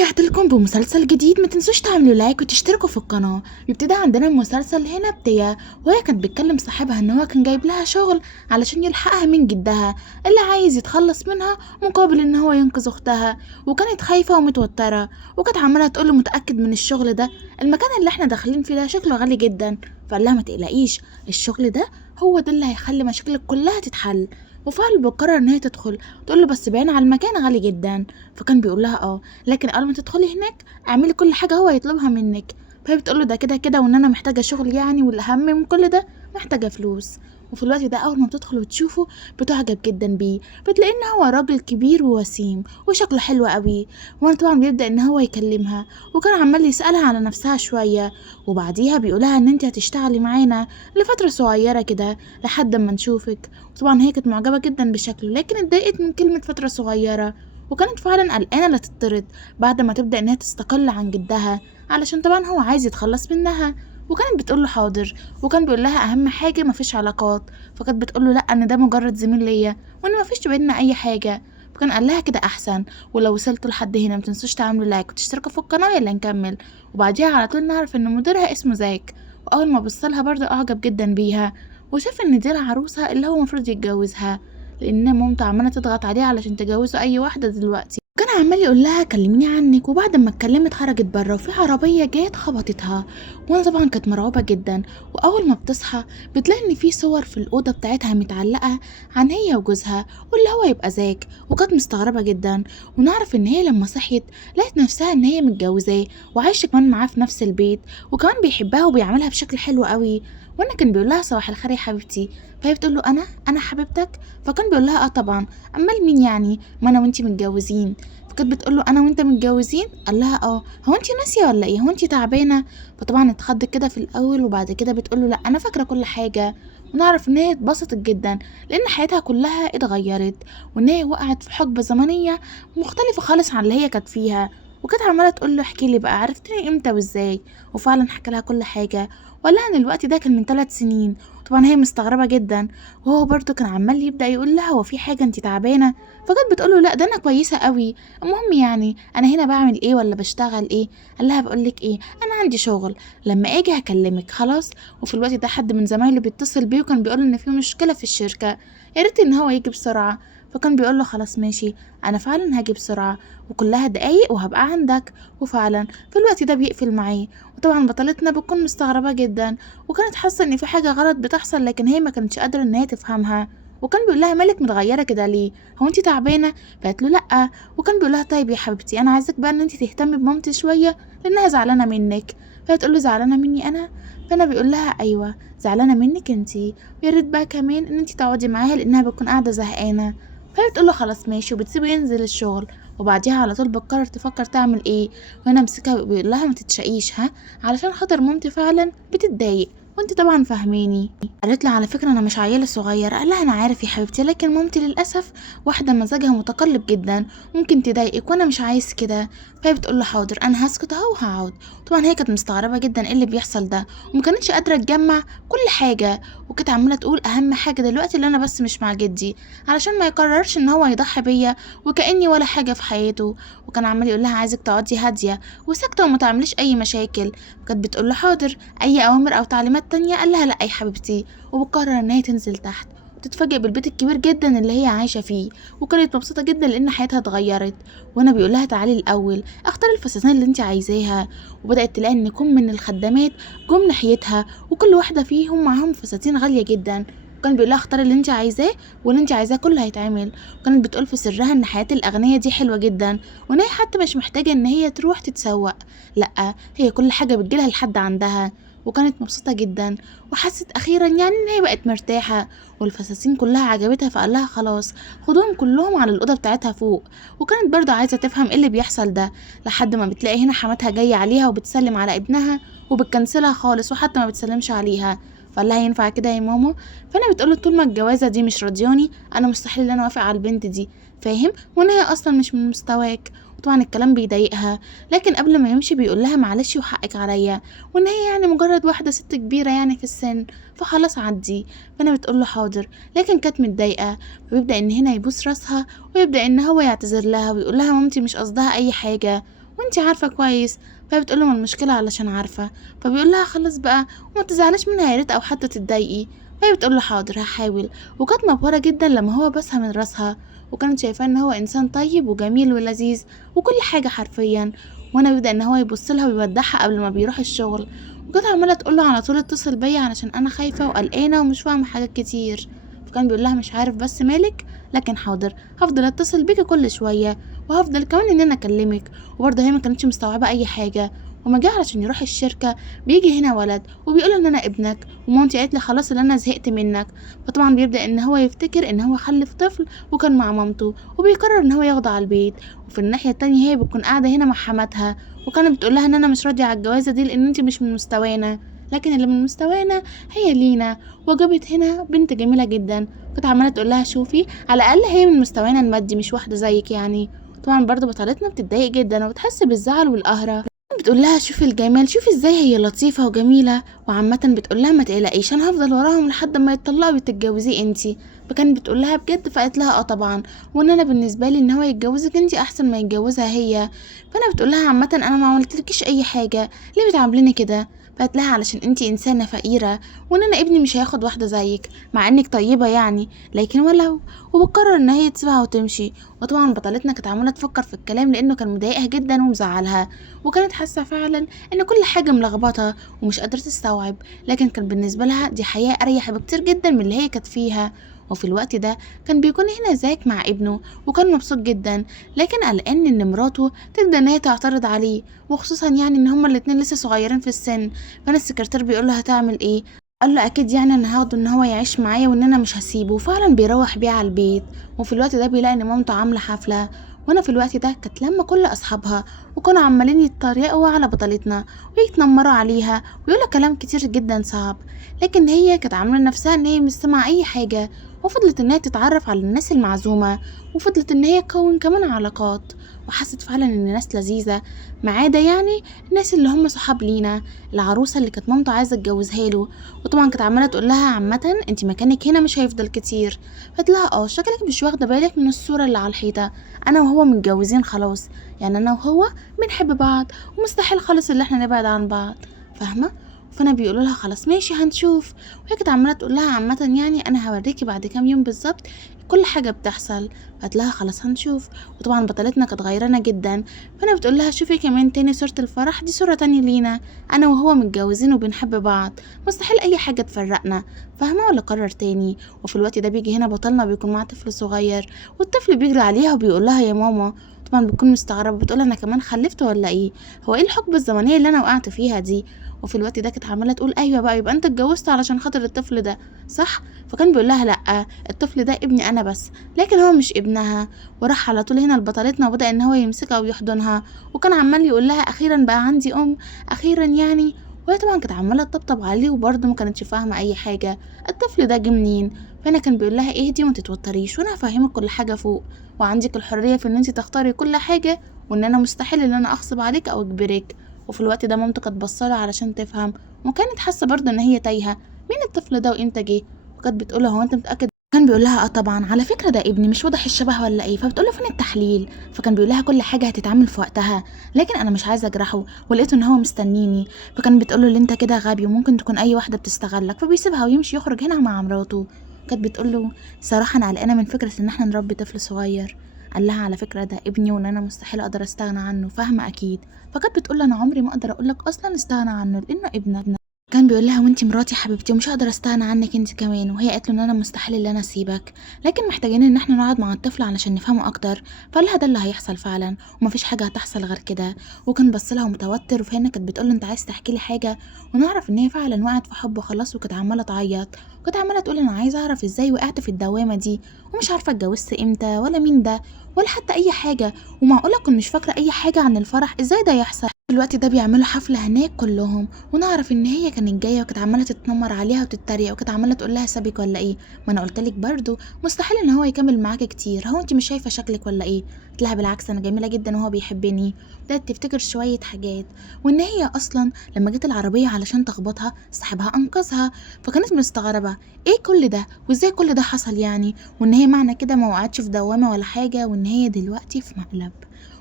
ورجعت لكم بمسلسل جديد. ما تنسوش تعملوا لايك وتشتركوا في القناة. بيبتدي عندنا المسلسل هنا بتيا، وهي كانت بتكلم صاحبها ان هو كان جايب لها شغل علشان يلحقها من جدها اللي عايز يتخلص منها مقابل ان هو ينقذ اختها، وكانت خايفة ومتوترة، وكانت عمالة تقوله متأكد من الشغل ده؟ المكان اللي احنا داخلين فيه ده شكله غالي جدا. فقال لها ما تقلقيش، الشغل ده هو ده اللي هيخلي مشاكلك كلها تتحل. وفعلا بتقرر ان هي تدخل، تقول له بس باين على المكان غالي جدا. فكان بيقول لها لكن اول ما تدخلي هناك اعملي كل حاجه هو يطلبها منك. فهي بتقول له ده كده كده، وان انا محتاجه شغل يعني، والاهم من كل ده محتاجه فلوس. وفي الوقت ده اول ما بتدخل وتشوفه بتعجب جدا بيه، بتلاقي ان هو راجل كبير ووسيم وشكله حلو قوي. وانا طبعا بيبدا ان هو يكلمها، وكان عمال يسالها على نفسها شويه، وبعديها بيقولها ان انت هتشتغلي معانا لفتره صغيره كده لحد ما نشوفك. وطبعا هي كانت معجبه جدا بشكله، لكن اتضايقت من كلمه فتره صغيره، وكانت فعلا قلقانة لا تطرد بعد ما تبدأ انها تستقل عن جدها، علشان طبعا هو عايز يتخلص منها. وكانت بتقوله حاضر، وكان بيقول لها اهم حاجة مفيش علاقات. فكانت بتقوله لا، ان ده مجرد زميل ليا، وان مفيش بينا اي حاجة. فكان قال لها كده احسن. ولو وصلتوا لحد هنا متنسوش تعملوا لايك وتشتركوا في القناة. يلا نكمل. وبعديها على طول نعرف ان مديرها اسمه زاك، واول ما بصلها برضه اعجب جدا بيها، وشاف ان دي العروسة اللي هو مفروض يتجوزها، لان مامته عماله تضغط عليه علشان تجوزه اي واحده دلوقتي. كان عمال يقول لها كلميني عنك، وبعد ما اتكلمت خرجت بره وفي عربيه جت خبطتها. وانا طبعا كانت مرعوبه جدا. واول ما بتصحى بتلاقي ان في صور في الاوضه بتاعتها متعلقه عن هي وجوزها، واللي هو يبقى زاك. وكانت مستغربه جدا. ونعرف ان هي لما صحيت لقت نفسها ان هي متجوزاه وعايشه كمان معاه في نفس البيت، وكمان بيحبها وبيعملها بشكل حلو قوي. وانا كان بيقول لها صباح الخير يا حبيبتي. فهي بتقول له انا حبيبتك. فكان بيقول لها طبعا، امال مين يعني، ما انا وانتي متجوزين. فكانت بتقول له انا وانت متجوزين. قال لها هو انتي ناسيه ولا ايه، هو انتي تعبانه؟ فطبعا اتخض كده في الاول، وبعد كده بتقول له لا انا فاكره كل حاجه. ونعرف ان هي اتبسطت جدا، لان حياتها كلها اتغيرت، وان هي وقعت في حقبه زمنيه مختلفه خالص عن اللي هي كانت فيها. وكانت عماله تقول له احكي لي بقى، عرفتني امتى وازاي؟ وفعلا حكى لها كل حاجه، وقال لها ان الوقت ده كان من 3 سنين. طبعا هي مستغربه جدا، وهو برضو كان عمال يبدا يقول لها هو في حاجه انت تعبانه؟ فكانت بتقوله لا ده انا كويسه قوي. المهم يعني انا هنا بعمل ايه ولا بشتغل ايه؟ قال لها بقول لك ايه، انا عندي شغل، لما اجي هكلمك خلاص. وفي الوقت ده حد من زمايله بيتصل بيه، وكان بيقول ان في مشكله في الشركه، يا ريت ان هو يجي بسرعه. فكان بيقول له خلاص ماشي، انا فعلا هاجي بسرعه، وكلها دقايق وهبقى عندك. وفعلا في الوقت ده بيقفل معاه. وطبعا بطلتنا بتكون مستغربه جدا، وكانت حاسه ان في حاجه غلط بتحصل، لكن هي ما كانتش قادره ان هي تفهمها. وكان بيقول لها مالك متغيره كده ليه، هو انت تعبانه؟ فقالت له لا. وكان بيقول لها طيب يا حبيبتي انا عايزك بقى ان انت تهتمي بمامتي شويه، لانها زعلانه منك. فهتقول له زعلانه مني انا؟ فانا بيقول لها ايوه زعلانه منك انتي، ويا ريت بقى كمان ان انت تقعدي معاها لانها بتكون قاعده زهقانه. فهي بتقول له خلاص ماشي، وبتسيبه ينزل الشغل. وبعديها على طول بتقرر تفكر تعمل ايه. وهنا مسكها وبيقول لها ما تتشقيش ها، علشان خاطر مامتي فعلا بتتضايق، وانت طبعا فاهماني. قالت له على فكره انا مش عيله صغير. قال لها انا عارف يا حبيبتي، لكن مامتي للاسف واحده مزاجها متقلب جدا، ممكن تضايقك وانا مش عايز كده. فهي بتقول له حاضر انا هسكت اهو وهقعد. طبعا هي كانت مستغربه جدا ايه اللي بيحصل ده، وما كانتش قادره تجمع كل حاجه. وكانت عماله تقول اهم حاجه دلوقتي اللي انا بس مش مع جدي، علشان ما يقررش ان هو يضحي بيا وكاني ولا حاجه في حياته. وكان عمال يقول لها عايزك تقعدي هاديه وساكته وما تعمليش اي مشاكل. كانت بتقول له حاضر، اي اوامر او تعليمات تانية؟ قال لها لا يا حبيبتي. وبتقرر ان هي تنزل تحت وتتفاجئ بالبيت الكبير جدا اللي هي عايشه فيه، وكانت مبسوطه جدا لان حياتها اتغيرت. وانا بيقول لها تعالي الاول اختاري الفساتين اللي انت عايزاها. وبدات تلاقي ان كم من الخدامات جم ناحيتها، وكل واحده فيهم معاهم فساتين غاليه جدا. وكان بيقول لها اختاري اللي انت عايزاه، واللي انت عايزاه كله هيتعمل. وكانت بتقول في سرها ان حياه الاغنياء دي حلوه جدا، وان هي حتى مش محتاجه ان هي تروح تتسوق، لا هي كل حاجه بتجيلها لحد عندها. وكانت مبسوطة جدا، وحست أخيرا يعني إن هي بقت مرتاحة، والفساتين كلها عجبتها. فقال لها خلاص خدوهم كلهم على الأوضة بتاعتها فوق. وكانت برضه عايزة تفهم إيه اللي بيحصل ده، لحد ما بتلاقي هنا حماتها جاية عليها وبتسلم على ابنها، وبتكنسلها خالص وحتى ما بتسلمش عليها. فقال لها ينفع كده يا ماما؟ فانا بتقوله طول ما الجوازه دي مش راضياني انا مستحيل ان انا اوافق على البنت دي، فاهم، وان هي اصلا مش من مستواك. وطبعا الكلام بيضايقها، لكن قبل ما يمشي بيقول لها معلش وحقك عليا، وان هي يعني مجرد واحده ست كبيره يعني في السن، فخلاص عدي. فانا بتقول له حاضر، لكن كانت متضايقه. فبيبدا ان هنا يبوس راسها، ويبدا ان هو يعتذر لها ويقول لها مامتي مش قصدها اي حاجه، وانت عارفة كويس. فهي بتقول له ما المشكلة علشان عارفة. فبيقول لها خلاص بقى وما تزعليش منها يا ريت او حتى تتضايقي. فهي بتقول له حاضر هحاول. وكانت مبهورة جدا لما هو بسها من راسها، وكانت شايفاه ان هو انسان طيب وجميل ولذيذ وكل حاجة حرفيا. وانا بيبدأ ان هو يبص لها ويودعها قبل ما بيروح الشغل. وكانت عمالة تقول له على طول اتصل بيا علشان انا خايفة وقلقانة ومش فاهمة حاجات كتير. فكان بيقول لها مش عارف بس مالك، لكن حاضر هفضل اتصل بيكي كل شوية، وهفضل كمان ان انا اكلمك. وبرضه هي ما كانتش مستوعبة اي حاجة. وما جه علشان يروح الشركة بيجي هنا ولد وبيقول ان انا ابنك، ومامتي قالت لي خلاص ان انا زهقت منك. فطبعا بيبدأ ان هو يفتكر ان هو خلف طفل وكان مع مامته، وبيقرر ان هو ياخده على البيت. وفي الناحية التانية هي بتكون قاعدة هنا مع حماتها، وكانت بتقول لها ان انا مش راضية على الجوازة دي لان انت مش من مستوانا، لكن اللي من مستوانا هي لينا. وجابت هنا بنت جميلة جدا. كنت عمالة تقول لها شوفي على الاقل هي من مستوانا المادي مش واحدة زيك يعني. طبعا برضه بطلتنا بتتضايق جدا وبتحس بالزعل والقهرة. بتقول لها شوفي الجمال، شوفي ازاي هي لطيفة وجميلة. وعامة بتقول لها ما تقلقيش انا هفضل وراهم لحد ما يتطلقوا وتتجوزيه انتي. فكانت بتقول لها بجد؟ فقالت لها اه طبعا، وان انا بالنسبة لي ان هو يتجوزك انتي احسن ما يتجوزها هي. فانا بتقول لها عامة انا ما عملتلكيش اي حاجة، ليه بتعامليني كده؟ فقالت لها علشان انتي انسانة فقيرة، وان انا ابني مش هياخد واحدة زيك مع انك طيبة يعني، لكن ولو. وبتقرر ان هي تسيبها وتمشي. وطبعا بطلتنا كانت عمالة تفكر في الكلام لانه كان مضايقها جدا ومزعلها، وكانت حاسة فعلا ان كل حاجة ملخبطة ومش قادرة تستوعب. لكن كان بالنسبة لها دي حياة اريح بكتير جدا من اللي هي كانت فيها. وفي الوقت ده كان بيكون هنا زاك مع ابنه وكان مبسوط جدا، لكن قلقان ان مراته تبدأ ان هي تعترض عليه، وخصوصا يعني ان هما الاتنين لسه صغيرين في السن. فانا السكرتير بيقول له هتعمل ايه؟ قال له اكيد يعني انا هاخده ان هو يعيش معايا وان انا مش هسيبه. وفعلا بيروح بيه على البيت. وفي الوقت ده بيلاقي ان مامته عامله حفله. وانا في الوقت ده كانت لما كل اصحابها وكانوا عمالين يتريقوا على بطلتنا ويتنمروا عليها ويقولوا كلام كتير جدا صعب، لكن هي كانت عامله نفسها ان هي مش سامعه اي حاجه. وفضلت ان هي تتعرف على الناس المعزومه، وفضلت ان هي تكون كمان علاقات. وحست فعلا ان الناس لذيذه، ما عدا يعني الناس اللي هم صحاب لينا، العروسه اللي كانت مامته عايزه تجوزها له. وطبعا كانت عماله تقول لها عامه انت مكانك هنا مش هيفضل كتير. قالت لها اه شكلك مش واخده بالك من الصوره اللي على الحيطه، انا وهو متجوزين خلاص، يعني انا وهو بنحب بعض ومستحيل خالص اللي احنا نبعد عن بعض، فاهمه؟ فانا بيقولوا لها خلاص ماشي هنشوف. وهي كانت عماله تقول لها عامه يعني انا هوريكي بعد كام يوم بالظبط كل حاجه بتحصل. قالت لها خلاص هنشوف. وطبعا بطلتنا كانت غيرانه جدا. فانا بتقول لها شوفي كمان تاني صوره الفرح دي صوره تانية لينا، انا وهو متجوزين وبنحب بعض، مستحيل اي حاجه تفرقنا، فاهمه ولا قرر تاني؟ وفي الوقت ده بيجي هنا بطلنا بيكون معاه طفل صغير، والطفل بيجري عليها وبيقول لها يا ماما. طبعا بتكون مستغربه بتقول انا كمان خلفت ولا ايه؟ هو ايه الحقبه الزمنيه اللي انا وقعت فيها دي؟ وفي الوقت ده كانت عماله تقول ايوه بقى يبقى انت اتجوزت علشان خاطر الطفل ده، صح؟ فكان بيقول لها لا، الطفل ده ابني انا بس، لكن هو مش ابنها. وراح على طول هنا لبطلتنا وبدأ ان هو يمسكها ويحضنها، وكان عمال يقول لها اخيرا بقى عندي ام، اخيرا يعني. وهي طبعا كانت عماله تطبطب عليه وبرضه ما كانتش فاهمه اي حاجه، الطفل ده جه منين؟ فانا كان بيقول لها اهدي وما تتوتريش وانا هفهمك كل حاجه فوق، وعندك الحريه في ان انت تختاري كل حاجه، وان انا مستحيل ان انا اغصب عليك او اجبرك. وفي الوقت ده مامته كانت بصاله علشان تفهم، وكانت حاسه برضه ان هي تايهه مين الطفل ده وامتى جه. وكانت بتقول له هو انت متاكد؟ كان بيقول لها اه طبعا، على فكره ده ابني مش واضح الشبه ولا ايه؟ فبتقول له فين التحليل؟ فكان بيقول لها كل حاجه هتتعمل في وقتها، لكن انا مش عايزه اجرحه ولقيته ان هو مستنيني. فكان بتقول له اللي انت كده غبي وممكن تكون اي واحده بتستغلك، فبيسيبها ويمشي يخرج هنا مع مراته. كانت بتقول له صراحه انا قلقانه من فكره ان احنا نربي طفل صغير. قال لها على فكره ده ابني وان انا مستحيل اقدر استغنى عنه، فاهمه اكيد؟ فكانت بتقول له انا عمري ما اقدر اقول لك اصلا استغنى عنه لانه ابنك. كان بيقول لها وانتي مراتي حبيبتي ومش هقدر استغنى عنك انت كمان. وهي قالت له ان انا مستحيل ان انا اسيبك، لكن محتاجين ان احنا نقعد مع الطفل علشان نفهمه اكتر. فقال لها ده اللي هيحصل فعلا ومفيش حاجه هتحصل غير كده. وكان بص لها متوتر. وفهنا كانت بتقول له انت عايز تحكي لي حاجه؟ ونعرف ان هي فعلا وقعت في حب خلاص، وكانت عماله تعيط. وكانت عماله تقول انا عايزه اعرف ازاي وقعت في الدوامه دي، ومش عارفه اتجوزت امتى ولا مين ده ولا حتى اي حاجه، ومعقوله اكون مش فاكره اي حاجه عن الفرح، ازاي ده يحصل؟ في الوقت ده بيعملوا حفلة هناك كلهم، ونعرف ان هي كانت جاية وكانت عمالة تتنمر عليها وتتريق، وكانت عمالة تقول لها سابك ولا ايه؟ ما انا قلتلك برضو مستحيل ان هو يكمل معاكي كتير، هو انت مش شايفة شكلك ولا ايه؟ قلت لها بالعكس انا جميلة جدا وهو بيحبني. بدأت تفتكر شوية حاجات، وان هي اصلا لما جت العربية علشان تخبطها صاحبها انقذها. فكانت مستغربة ايه كل ده وازاي كل ده حصل يعني، وان هي معنى كده ما وقعتش في دوامة ولا حاجة، وان هي دلوقتي في مقلب.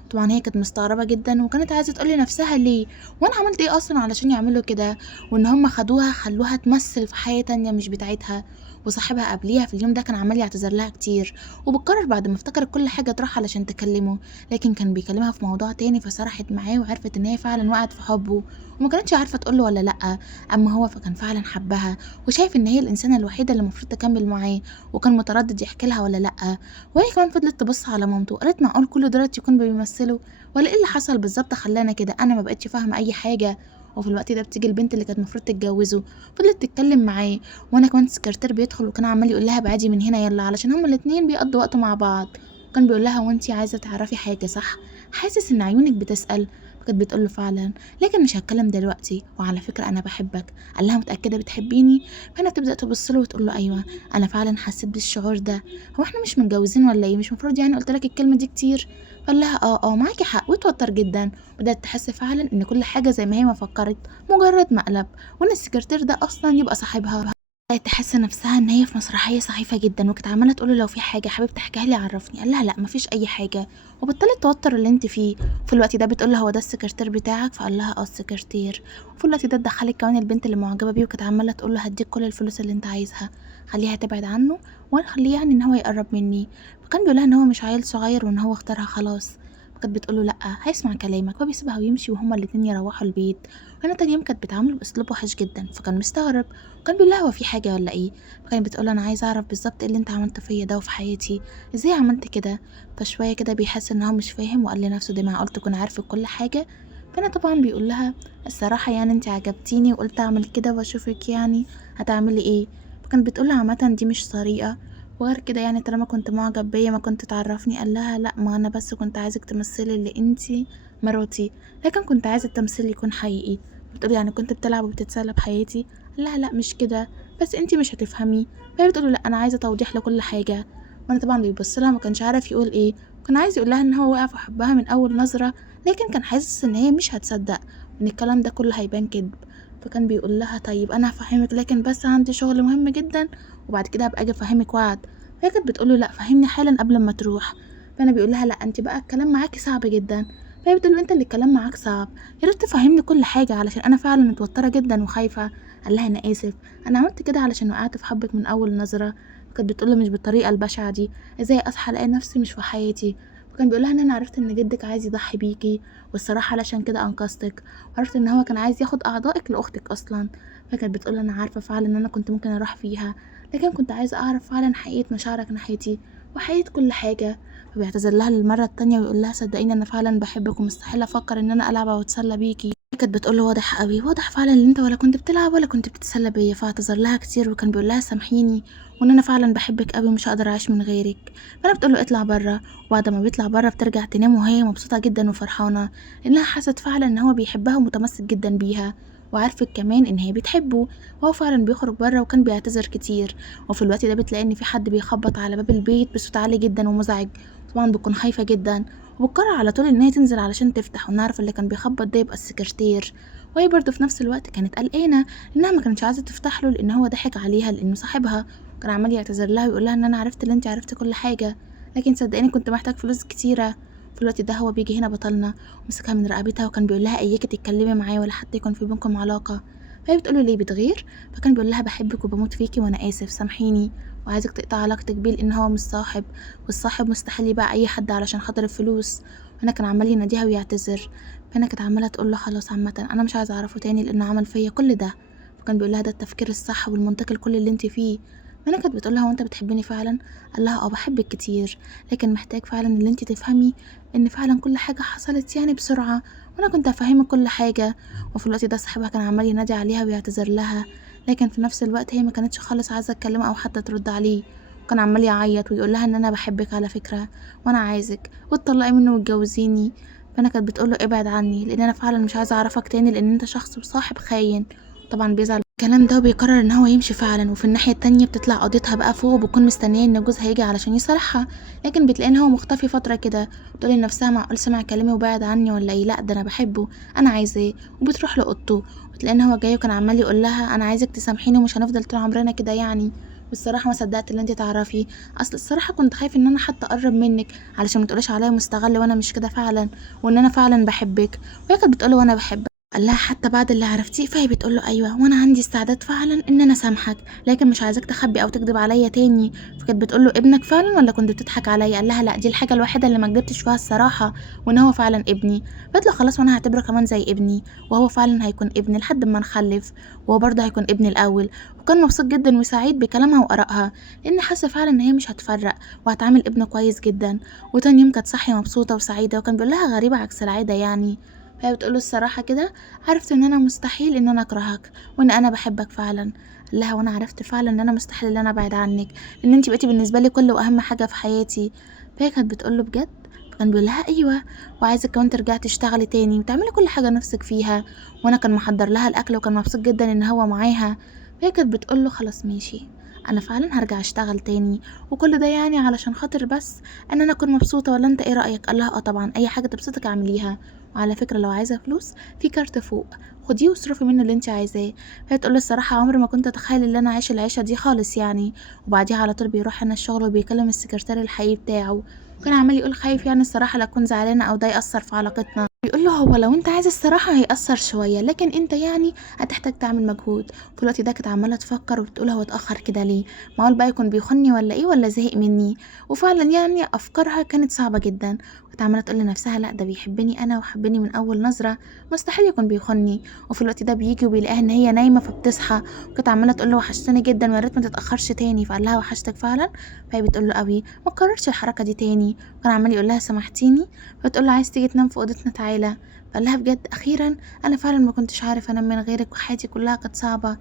طبعا هي كانت مستغربة جدا وكانت عايزة تقولي نفسها ليه وانا عملت ايه اصلا علشان يعملوا كده، وان هم خلوها تمثل في حياة تانية مش بتاعتها. وصاحبها قبليها في اليوم ده كان عمال يعتذر لها كتير، وبتقرر بعد ما افتكرت كل حاجة تروح علشان تكلمه، لكن كان بيكلمها في موضوع تاني فسرحت معاه وعرفت ان هي فعلا وقعت في حبه، وما كانتش عارفة تقوله ولا لأ. اما هو فكان فعلا حبها وشايف ان هي الانسانة الوحيدة اللي المفروض تكمل معاه، وكان متردد يحكي لها ولا لأ. وهي كمان فضلت تبص على مامته وقالت معقول كل دولت يكون بيمثلوا، ولا ايه اللي حصل بالظبط خلانا كده، انا ما بقتش فاهمة اي حاجة. وفي الوقت ده بتيجي البنت اللي كانت المفروض تتجوزه، فضلت تتكلم معاه، وانا كمان السكرتير بيدخل وكان عمال يقول لها ابعدي من هنا يلا علشان هما الاتنين بيقضوا وقت مع بعض. وكان بيقول لها وانتي عايزة تعرفي حاجة صح، حاسس ان عيونك بتسأل. فكانت بتقول له فعلا، لكن مش هتكلم دلوقتي، وعلى فكرة انا بحبك. قال لها متأكدة بتحبيني؟ فانا بتبدأ تبص له وتقول له ايوه، انا فعلا حسيت بالشعور ده. هو احنا مش متجوزين ولا ايه؟ مش مفروض يعني قلت لك الكلمة دي كتير؟ فقال لها اه معاكي حق، وتوتر جدا. بدأت تحس فعلا ان كل حاجة زي ما هي ما فكرت مجرد مقلب، وان السكرتير ده اصلا يبقى صاحبها. بدأت تحس نفسها ان هي في مسرحيه سخيفه جدا، وكانت عماله تقوله لو في حاجه حابب تحكيها لي عرفني. قال لها لا مفيش اي حاجه، وبطلت التوتر اللي انت فيه. في الوقت ده بتقول له هو ده السكرتير بتاعك؟ فقال لها اه السكرتير. وفي الوقت ده اتدخلت كمان البنت اللي معجبه بيه، وكانت عماله تقول له هديك كل الفلوس اللي انت عايزها، خليها تبعد عنه ونخليه يعني ان هو يقرب مني. فكان بيقول لها ان هو مش عيل صغير وان هو اختارها خلاص. فكانت بتقول له لا هيسمع كلامك، وبيسيبها ويمشي وهما الاتنين يروحوا البيت. وانا تاني يوم كانت بتعامله باسلوب وحش جدا، فكان مستغرب وكان بيقول لها هو في حاجه ولا ايه. فكانت بتقول له انا عايزه اعرف بالظبط ايه اللي انت عملته فيا ده وفي حياتي، ازاي عملت كده؟ فشويه كده بيحس ان هو مش فاهم وقال لنفسه دي معقول تكون عارفه كل حاجه. فانا طبعا بيقول لها الصراحه يعني انت عجبتيني وقلت اعمل كده واشوفك يعني هتعملي ايه. فكانت بتقول له عامه دي مش طريقه، وغير كده يعني طالما كنت معجب بيا ما كنت تعرفني. قال لها لا ما انا بس كنت عايزك تمثلي اللي انتي مراتي، لكن كنت عايزه التمثيل يكون حقيقي. بتقول يعني كنت بتلعب وبتتسلى بحياتي؟ قال لها لا مش كده، بس انتي مش هتفهمي. فهي بتقول لا انا عايزه توضيح لكل حاجه. وانا طبعا بيبص لها ما كانش عارف يقول ايه، كان عايز يقول لها ان هو وقع في حبها من اول نظره، لكن كان حاسس ان هي مش هتصدق وان الكلام ده كله هيبان كذب. فكان بيقول لها طيب انا هفهمك، لكن بس عندي شغل مهم جدا وبعد كده هبقى اجي افهمك وعد. فهي كانت بتقول له لا فهمني حالا قبل ما تروح. فانا بيقول لها لا انت بقى الكلام معاكي صعب جدا. فهي بتقول له انت اللي الكلام معاك صعب، يا ريت تفهمني كل حاجه علشان انا فعلا متوتره جدا وخايفه. قال لها انا اسف، انا عملت كده علشان وقعت في حبك من اول نظره. فكانت بتقول له مش بالطريقه البشعه دي، ازاي اصحى الاقي نفسي مش في حياتي. وكان بيقول لها ان انا عرفت ان جدك عايز يضحي بيكي، والصراحه علشان كده انقذتك، وعرفت ان هو كان عايز ياخد اعضائك لاختك اصلا. فكانت بتقول له انا عارفه فعلا ان انا كنت ممكن اروح فيها، لكن كنت عايزه اعرف فعلا حقيقه مشاعرك ناحيتي وحقيقه كل حاجه. فبيعتذر لها للمره التانية ويقول لها صدقيني انا فعلا بحبك ومستحيل افكر ان انا العب او اتسلى بيكي. كانت بتقول له واضح قوي، واضح فعلا ان انت ولا كنت بتلعب ولا كنت بتتسلى بيا. فاعتذر لها كتير وكان بيقول لها سامحيني وان انا فعلا بحبك قوي ومش هقدر اعيش من غيرك. فانا بتقول له اطلع بره، وبعد ما بيطلع بره بترجع تنام وهي مبسوطه جدا وفرحانه انها حست فعلا ان هو بيحبها ومتمسك جدا بيها، وعرفت كمان ان هي بتحبه. وهو فعلا بيخرج بره وكان بيعتذر كتير. وفي الوقت ده بتلاقي ان في حد بيخبط على باب البيت بصوت عالي جدا ومزعج. طبعا بتكون خايفه جدا وبتقرر على طول ان هي تنزل علشان تفتح ونعرف اللي كان بيخبط ده يبقى السكرتير. وهي برضه في نفس الوقت كانت قلقانه انها ما كانتش عايزه تفتح له لان هو ضحك عليها لانه صاحبها. كان عمال يعتذر لها ويقول لها ان انا عرفت اللي انت عرفتي كل حاجه، لكن صدقيني كنت محتاج فلوس كتيره. في الوقت ده هو بيجي هنا بطلنا ومسكها من رقبتها وكان بيقول لها اياكي تتكلمي معايا ولا حتى يكون في بينكم علاقه. فهي بتقوله ليه بتغير. فكان بيقول لها بحبك وبموت فيكي وانا اسف سامحيني، وعايزك تقطع علاقتك بيه لان هو مش صاحب، والصاحب مستحيل يباع اي حد علشان خاطر الفلوس. وانا كان عمال يناديها ويعتذر. فانا كانت عماله تقول له خلاص عامه انا مش عايزه اعرفه تاني لانه عمل فيا كل ده. فكان بيقول لها ده التفكير الصح والمنطقي لكل اللي انت فيه. فانا كانت بتقول لها وانت بتحبني فعلا؟ قال لها اه بحبك كتير، لكن محتاج فعلا اللي انت تفهمي ان فعلا كل حاجه حصلت يعني بسرعه، وانا كنت هفهمك كل حاجه. وفي الوقت ده صاحبها كان عمال ينادي عليها ويعتذر لها، لكن في نفس الوقت هي ما كانتش خالص عايزه تكلمه او حتى ترد عليه. وكان عمال يعيط ويقول لها ان انا بحبك على فكره، وانا عايزك وتطلقي منه وتجوزيني. فانا كانت بتقول له ابعد عني لان انا فعلا مش عايزه اعرفك تاني لان انت شخص وصاحب خاين. طبعا بيزعل الكلام ده وبيقرر ان هو يمشي فعلا. وفي الناحيه التانية بتطلع قضيتها بقى فوق وبتكون مستنيه ان جوزها يجي علشان يصالحها، لكن بتلاقي ان هو مختفي فتره كده. بتقول لنفسها معقول سمع كلامي وبعد عني ولا ايه؟ لا ده انا بحبه، انا عايزاه. وبتروح لاوضته وبتلاقي ان هو جاي وكان عمال يقول لها انا عايزك تسامحيني ومش هنفضل طول عمرنا كده يعني. والصراحة ما صدقت اللي انت تعرفي. اصل الصراحة كنت خايفة ان انا حتى اقرب منك علشان ما تقوليش عليا مستغل، وانا مش كده فعلا، وان انا فعلا بحبك. وهي كانت بتقوله وانا بحبك. قال لها حتى بعد اللي عرفتيه؟ فهي بتقول له ايوه، وانا عندي استعداد فعلا ان انا اسامحك، لكن مش عايزاك تخبي او تكذب عليا تاني. فكانت بتقول له ابنك فعلا ولا كنت بتضحك عليا؟ قال لها لا، دي الحاجه الوحيده اللي ما كدبتش فيها الصراحه، وان هو فعلا ابني. قالت له خلاص، وانا هعتبره كمان زي ابني، وهو فعلا هيكون ابني لحد ما نخلف، وهو برضه هيكون ابني الاول. وكان مبسوط جدا وسعيد بكلامها وارائها، لان حاسه فعلا ان هي مش هتفرق، وهتعامل ابنه كويس جدا. وتاني يوم كانت صاحيه مبسوطه وسعيده، وكان بيقول لها غريبه عكس العاده يعني. فهي بتقول له الصراحه كده، عرفت ان انا مستحيل ان انا اكرهك، وان انا بحبك فعلا. قال لها وانا عرفت فعلا ان انا مستحيل ان انا ابعد عنك، لان انتي بقيتي بالنسبه لي كل واهم حاجه في حياتي. فهي كانت بتقول له بجد؟ فكان بيقول لها ايوه، وعايزك كمان ترجعي تشتغلي تاني وتعملي كل حاجه نفسك فيها. وانا كان محضر لها الاكل، وكان مبسوط جدا ان هو معاها. فهي كانت بتقول له خلاص ماشي، انا فعلا هرجع اشتغل تاني، وكل ده يعني علشان خاطر بس ان انا اكون مبسوطه، ولا انت ايه رايك؟ قال لها اه طبعا، اي حاجه تبسطك اعمليها، وعلى فكره لو عايزه فلوس في كارت فوق، خديه واصرفي منه اللي انت عايزاه. فهي تقول له الصراحه عمري ما كنت اتخيل ان انا عايش العيشه دي خالص يعني. وبعديها على طول بيروح هنا الشغل وبيكلم السكرتير الحقيقي بتاعه، وكان عمال يقول خايف يعني الصراحه لا اكون زعلانه او ده ياثر في علاقتنا. بيقول له هو لو انت عايز الصراحه هيأثر شويه، لكن انت يعني هتحتاج تعمل مجهود. في الوقت ده كانت عماله تفكر وبتقول هو اتاخر كده ليه؟ معقول بقى يكون بيخوني ولا ايه، ولا زهق مني؟ وفعلا يعني افكارها كانت صعبه جدا. كانت عماله تقول لنفسها لا، ده بيحبني انا وحبني من اول نظره، مستحيل يكون بيخوني. وفي الوقت ده بيجي وبيلاقيها ان هي نايمه فبتصحى، وكانت عماله تقول له وحشتني جدا ويا ريت ما تتاخرش تاني. فقال لها وحشتك فعلا؟ فهي بتقول له قوي، ما تكررش الحركه دي تاني. وكان عمال يقول لها سامحتيني؟ فتقول له عايز تيجي تنام في اوضتنا؟ تعالى. فقال لها بجد اخيرا، انا فعلا ما كنتش عارف انام من غيرك، وحياتي كلها كانت صعبه.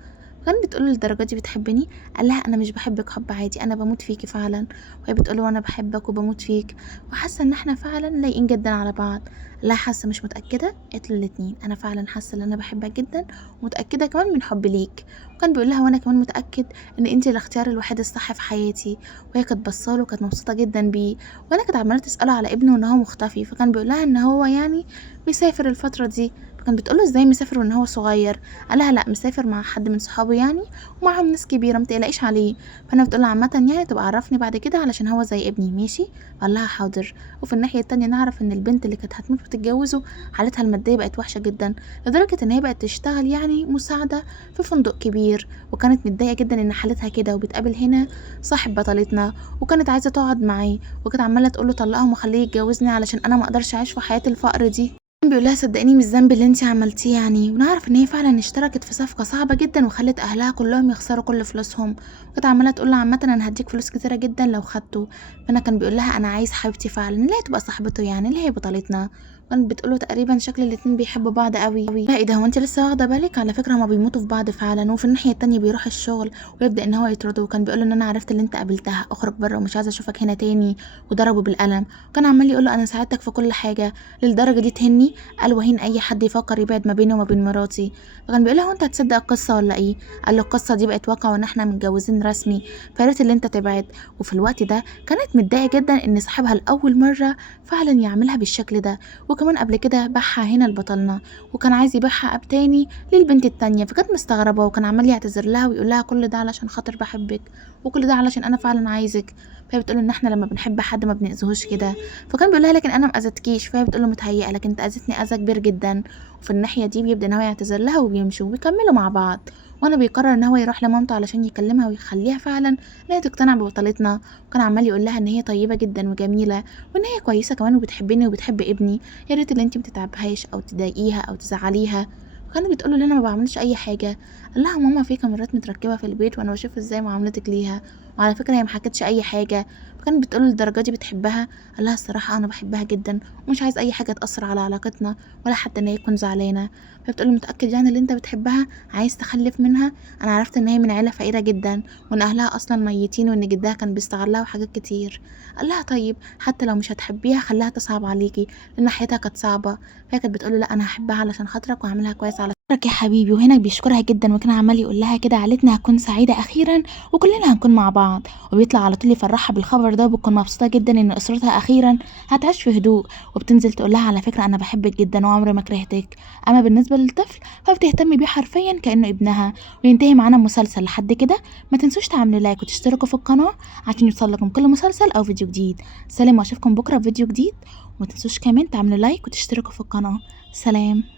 كانت بتقول له للدرجه دي بتحبني؟ قال لها انا مش بحبك حب عادي، انا بموت فيكي فعلا. وهي بتقول له وانا بحبك وبموت فيك، وحاسه ان احنا فعلا لايقين جدا على بعض. لا حاسه مش متاكده؟ قالت له الاتنين، انا فعلا حاسه ان انا بحبك جدا، ومتاكده كمان من حبي ليك. وكان بيقول لها وانا كمان متاكد ان انت الاختيار الوحيد الصح في حياتي. وهي كانت بصاله وكانت مبسوطه جدا بيه. وانا كانت عماله تساله على ابنه وان هو مختفي، فكان بيقول لها ان هو يعني مسافر الفتره دي. فكان بتقوله ازاي مسافر وان هو صغير؟ قالها لا، مسافر مع حد من صحابه يعني، ومعاهم ناس كبيره متقلقيش عليه. فانا بتقول عامه يعني تبقى عرفني بعد كده علشان هو زي ابني، ماشي؟ قال لها حاضر. وفي الناحيه التانية نعرف ان البنت اللي كانت هتموت وتتجوزه حالتها الماديه بقت وحشه جدا، لدرجه ان هي بقت تشتغل يعني مساعده في فندق كبير. وكانت متضايقه جدا ان حالتها كده، وبتقابل هنا صاحب بطلتنا، وكانت عايزه تقعد معاه، وكانت عماله تقول له طلقهم وخليه يتجوزني علشان انا ما اقدرش اعيش في حياه الفقر دي. كان بيقول لها صدقيني مش ذنب اللي انت عملتيه يعني. ونعرف ان هي فعلا اشتركت في صفقه صعبه جدا وخلت اهلها كلهم يخسروا كل فلوسهم. وكانت عماله تقول له عامه انا هديك فلوس كتيره جدا لو خدته. فانا كان بيقول لها انا عايز حبيبتي فعلا اللي هي تبقى صاحبته يعني، اللي هي بطلتنا. كانت بتقوله تقريبا شكل الاتنين بيحبوا بعض قوي. لا ايه ده، هو انت لسه واخده بالك؟ على فكره هما بيموتوا في بعض فعلا. وفي الناحيه التانية بيروح الشغل ويبدا ان هو يطرده، وكان بيقول ان انا عرفت اللي انت قابلتها، اخرج بره ومش عايزه اشوفك هنا تاني. وضربه بالقلم. وكان عمال يقول له انا ساعدتك في كل حاجه، للدرجه دي تهني؟ قال وهين اي حد يفكر يبعد ما بيني وما بين مراتي. فكان بيقول له هو انت هتصدق القصه ولا ايه؟ قال له القصه دي بقت واقع وان احنا متجوزين رسمي، فياريت اللي انت تبعد. وفي الوقت ده كانت متضايقه جدا ان صاحبها لاول مره فعلا يعملها بالشكل ده. وكمان قبل كده باعها هنا لبطلنا، وكان عايز يبيعها اب تاني للبنت التانية. فكانت مستغربه، وكان عمال يعتذر لها ويقول لها كل ده علشان خاطر بحبك، وكل ده علشان انا فعلا عايزك. فهي بتقول ان احنا لما بنحب حد ما بنأذيهوش كده. فكان بيقول لها لكن انا ما اذيتكيش. فهي بتقول له متهيأ لك، انت اذيتني اذى كبير جدا. وفي الناحيه دي بيبدا ان هو يعتذر لها وبيمشوا وبيكملوا مع بعض. وانا بيقرر ان هو يروح لمامته علشان يكلمها ويخليها فعلا ان هي تقتنع ببطلتنا. وكان عمال يقول لها ان هي طيبه جدا وجميله، وان هي كويسه كمان وبتحبني وبتحب ابني، يا ريت اللي انت ما تتعبهاش او تضايقيها او تزعليها. وكانت بتقول له ان انا ما بعملش اي حاجه. قال لها ماما في كاميرات متركبه في البيت وانا بشوف ازاي معاملتك ليها، وعلى فكره هي ما حكتش اي حاجه. فكانت بتقول له الدرجه دي بتحبها؟ قال لها الصراحه انا بحبها جدا، ومش عايز اي حاجه تاثر على علاقتنا، ولا حتى ان هي تكون زعلانه. فبتقول له متاكد يعني اللي انت بتحبها عايز تخلف منها؟ انا عرفت ان هي من عيله فقيره جدا، وان اهلها اصلا ميتين، وان جدها كان بيستغلها وحاجات كتير. قال لها طيب حتى لو مش هتحبيها خليها تصعب عليكي، لان حياتها كانت صعبه. فهي كانت بتقول له لا انا هحبها علشان خاطرك وهعملها كويس على شكرك يا حبيبي، وهنا بيشكرها جدًا وكان عمّال يقول لها كده عيلتنا هتكون سعيدة أخيرًا وكلنا هنكون مع بعض، وبيطلع على طول يفرّحها بالخبر ده وبتكون مبسوطة جدًا إن أسرتها أخيرًا هتعيش في هدوء، وبتنزل تقول لها على فكرة أنا باحبِك جدًا وعمري ما كرهتِك، أما بالنسبة للطفل فبتهتم بيه حرفيًا كإنه ابنها، وينتهي معانا المسلسل لحد كده. ما تنسوش تعملوا لايك وتشتركوا في القناة عشان يوصل لكم كل مسلسل أو فيديو جديد. سلام وأشوفكم بكرة في فيديو جديد، وما تنسوش كمان تعملوا لايك وتشتركوا في القناة. سلام.